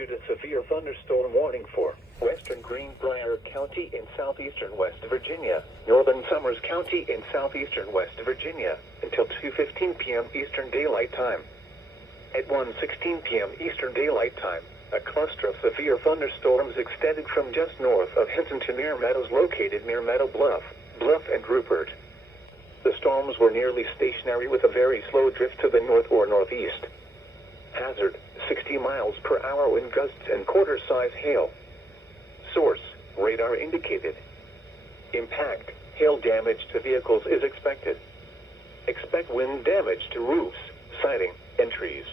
issued a severe thunderstorm warning for western Greenbrier County in southeastern West Virginia, northern Summers County in southeastern West Virginia, until 2:15 p.m. Eastern Daylight Time. At 1:16 p.m. Eastern Daylight Time, a cluster of severe thunderstorms extended from just north of Hinton to near Meadows located near Meadow Bluff, and Rupert. The storms were nearly stationary with a very slow drift to the north or northeast. Hazard, 60 miles per hour wind gusts and quarter-size hail. Source, radar indicated. Impact, hail damage to vehicles is expected. Expect wind damage to roofs, siding, and trees.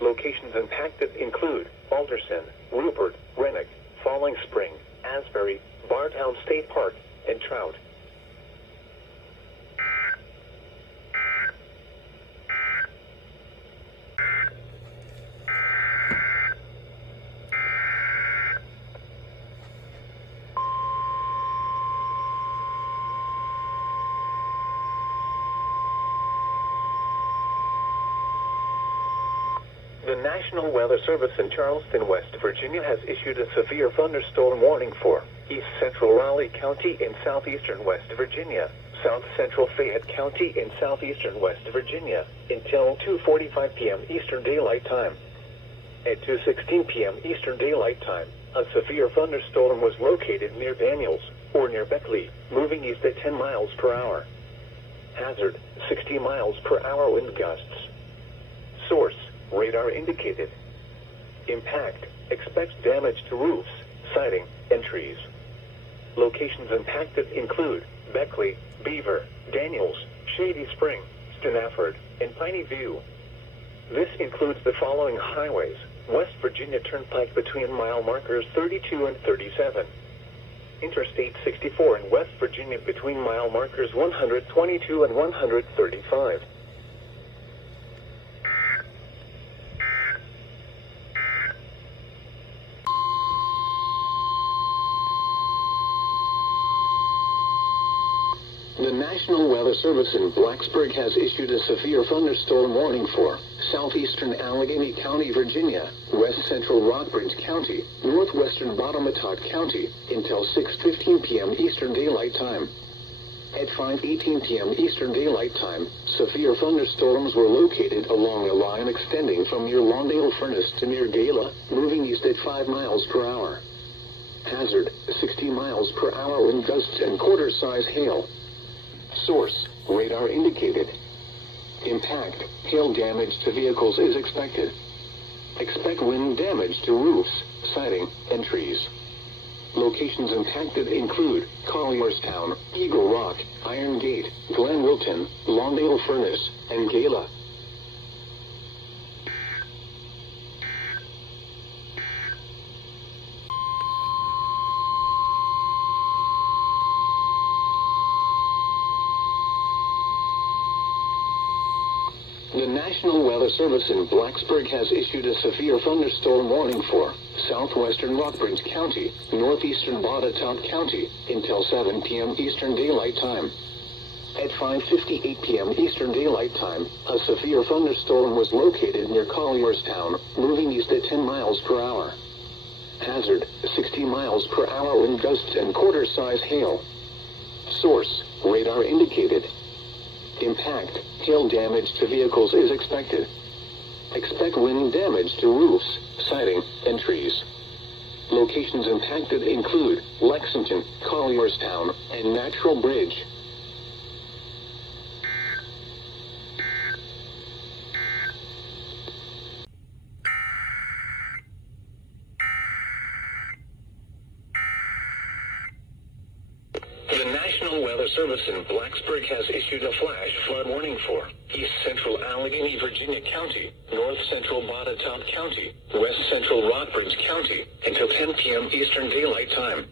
Locations impacted include Alderson, Rupert, Rennick, Falling Spring, Asbury, Bartown State Park, and Trout. The National Weather Service in Charleston, West Virginia has issued a severe thunderstorm warning for East Central Raleigh County in southeastern West Virginia, South Central Fayette County in southeastern West Virginia, until 2:45 p.m. Eastern Daylight Time. At 2:16 p.m. Eastern Daylight Time, a severe thunderstorm was located near Daniels, or near Beckley, moving east at 10 miles per hour. Hazard, 60 miles per hour wind gusts. Source, radar indicated. Impact, expects damage to roofs, siding, and trees. Locations impacted include Beckley, Beaver, Daniels, Shady Spring, Stannaford, and Piney View. This includes the following highways: West Virginia Turnpike between mile markers 32 and 37. Interstate 64 in West Virginia between mile markers 122 and 135. The National Weather Service in Blacksburg has issued a severe thunderstorm warning for southeastern Allegheny County, Virginia, west central Rockbridge County, northwestern Botetourt County, until 6:15 p.m. Eastern Daylight Time. At 5:18 p.m. Eastern Daylight Time, severe thunderstorms were located along a line extending from near Lawndale Furnace to near Gala, moving east at 5 miles per hour. Hazard, 60 miles per hour wind gusts and quarter-size hail. Source, radar indicated. Impact, hail damage to vehicles is expected. Expect wind damage to roofs, siding, and trees. Locations impacted include Collierstown, Eagle Rock, Iron Gate, Glen Wilton, Lawndale Furnace, and Gala. The National Weather Service in Blacksburg has issued a severe thunderstorm warning for southwestern Rockbridge County, northeastern Botetourt County, until 7 p.m. Eastern Daylight Time. At 5:58 p.m. Eastern Daylight Time, a severe thunderstorm was located near Collierstown, moving east at 10 miles per hour. Hazard, 60 miles per hour wind gusts and quarter-size hail. Source, radar indicated. Impact, hail damage to vehicles is expected. Expect wind damage to roofs, siding, and trees. Locations impacted include Lexington, Collierstown, and Natural Bridge. The National Weather Service in Blacksburg has issued a flash flood warning for East Central Allegheny, Virginia County, North Central Botetourt County, West Central Rockbridge County, until 10 p.m. Eastern Daylight Time.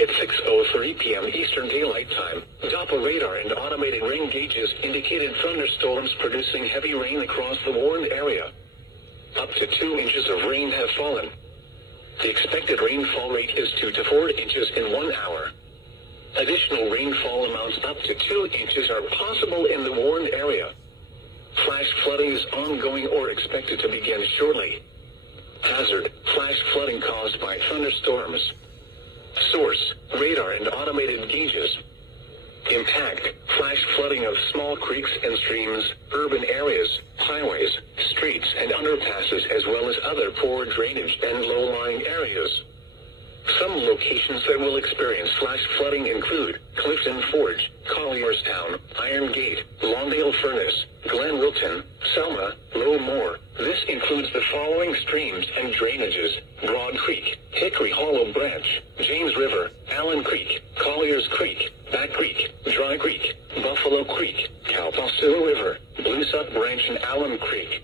At 6:03 p.m. Eastern Daylight Time, Doppler radar and automated rain gauges indicated thunderstorms producing heavy rain across the warned area. Up to 2 inches of rain have fallen. The expected rainfall rate is 2 to 4 inches in 1 hour. Additional rainfall amounts up to 2 inches are possible in the warned area. Flash flooding is ongoing or expected to begin shortly. Hazard, flash flooding caused by thunderstorms. Source, radar and automated gauges. Impact, flash flooding of small creeks and streams, urban areas, highways, streets and underpasses as well as other poor drainage and low-lying areas. Some locations that will experience flash flooding include Clifton Forge, Collierstown, Iron Gate, Lawndale Furnace, Glen Wilton, Selma, Low Moor. This includes the following streams and drainages: Broad Creek, Hickory Hollow Branch, James River, Allen Creek, Colliers Creek, Back Creek, Dry Creek, Buffalo Creek, Calpasilla River, Bluesuck Branch and Alum Creek.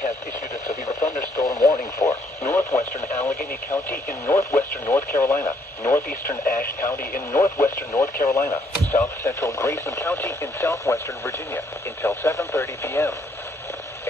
Has issued a severe thunderstorm warning for northwestern Allegheny County in northwestern North Carolina, northeastern Ashe County in northwestern North Carolina, south central Grayson County in southwestern Virginia until 7:30 p.m.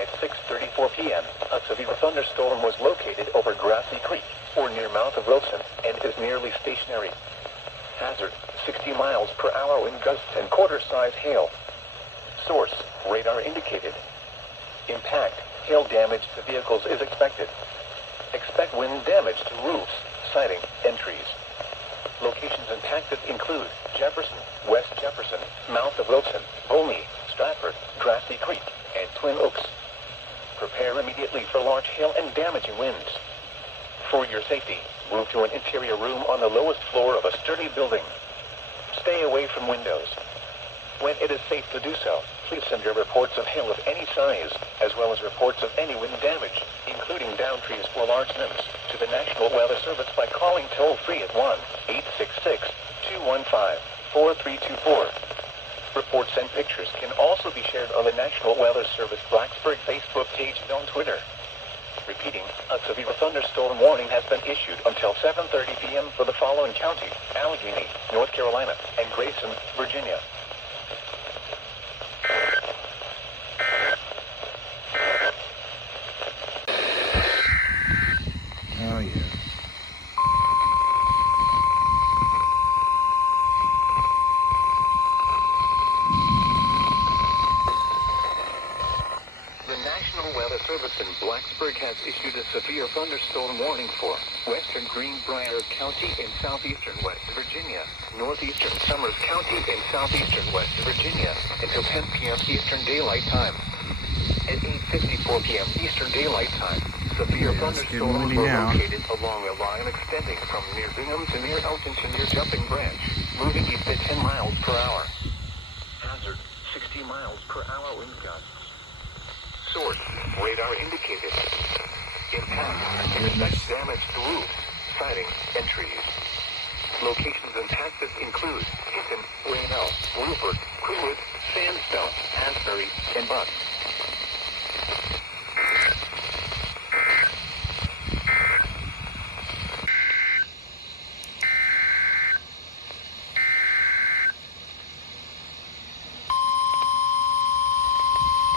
At 6:34 p.m., a severe thunderstorm was located over Grassy Creek or near mouth of Wilson and is nearly stationary. Hazard, 60 miles per hour wind gusts and quarter-size hail. Source, radar indicated. Impact, hail damage to vehicles is expected. Expect wind damage to roofs, siding, and trees. Locations impacted include Jefferson, West Jefferson, mouth of Wilson, Olney, Stratford, Grassy Creek, and Twin Oaks. Prepare immediately for large hail and damaging winds. For your safety, move to an interior room on the lowest floor of a sturdy building. Stay away from windows. When it is safe to do so, please send your reports of hail of any size, as well as reports of any wind damage, including downed trees or large limbs, to the National Weather Service by calling toll-free at 1-866-215-4324. Reports and pictures can also be shared on the National Weather Service Blacksburg Facebook page and on Twitter. Repeating, a severe thunderstorm warning has been issued until 7:30 p.m. for the following counties: Allegheny, North Carolina, and Grayson, Virginia. Oh, yeah. The National Weather Service in Blacksburg has issued a severe thunderstorm warning for western Greenbrier County in southeastern West Virginia, northeastern Summers County in southeastern West Virginia, until 10 p.m. Eastern Daylight Time. At 8:54 p.m. Eastern Daylight Time, severe thunderstorms were located along a line extending from near Bingham to near Elton to near Jumping Branch, moving east at 10 miles per hour. Hazard, 60 miles per hour wind gusts. Source, radar indicated. Impact, expect damage to roofs, siding, and trees. Locations impacted include Hinton, Raynell, Rupert, Crewwood, Sandstone, Asbury, and Buck.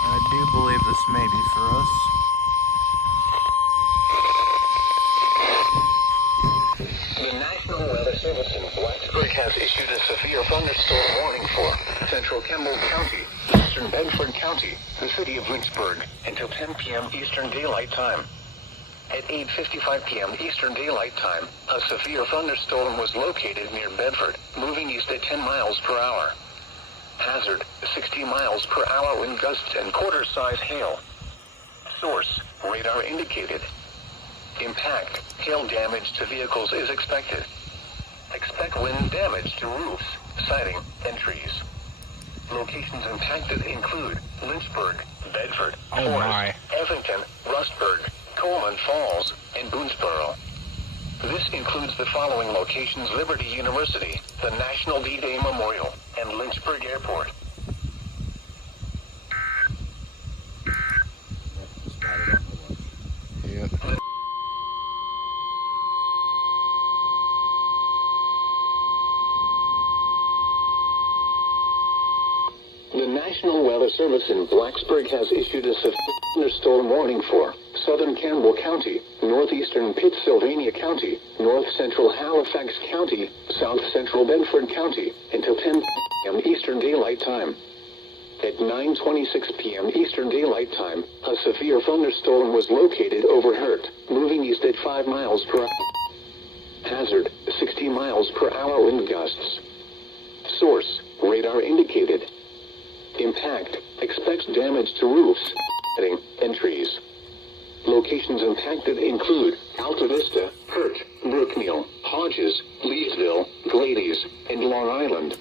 I do believe this may be for us. The National Weather Service in Blacksburg has issued a severe thunderstorm warning for central Campbell County, eastern Bedford County, the city of Lynchburg, until 10 p.m. Eastern Daylight Time. At 8:55 p.m. Eastern Daylight Time, a severe thunderstorm was located near Bedford, moving east at 10 miles per hour. Hazard, 60 miles per hour wind gusts and quarter-size hail. Source, radar indicated. Impact, hail damage to vehicles is expected. Expect wind damage to roofs, siding, and trees. Locations impacted include Lynchburg, Bedford, Forest, Evington, Rustburg, Coleman Falls, and Boonesboro. This includes the following locations: Liberty University, the National D-Day Memorial, and Lynchburg Airport. Yep. National Weather Service in Blacksburg has issued a severe thunderstorm warning for southern Campbell County, northeastern Pittsylvania County, north central Halifax County, south central Bedford County, until 10 p.m. Eastern Daylight Time. At 9:26 p.m. Eastern Daylight Time, a severe thunderstorm was located over Hurt, moving east at 5 miles per hour. Hazard, 60 miles per hour wind gusts. Source, radar indicated. Impact, expects damage to roofs, netting, and trees. Locations impacted include Alta Vista, Hurt, Brookneal, Hodges, Leesville, Glades, and Long Island.